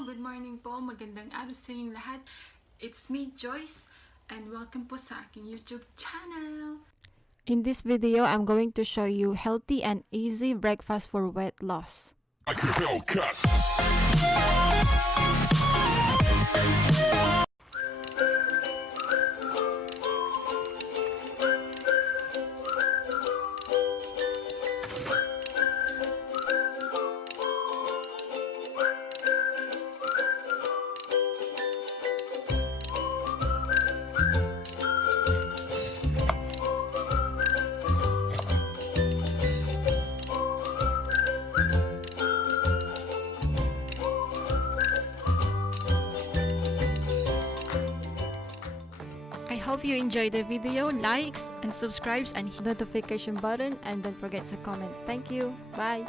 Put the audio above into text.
Hello, good morning po. Magandang araw sa inyong lahat. It's me, Joyce, and welcome po sa aking YouTube channel. In this video, I'm going to show you healthy and easy breakfast for weight loss. Like a Hellcat. I hope you enjoyed the video. Likes and subscribes and hit the notification button, and don't forget to comment. Thank you. Bye.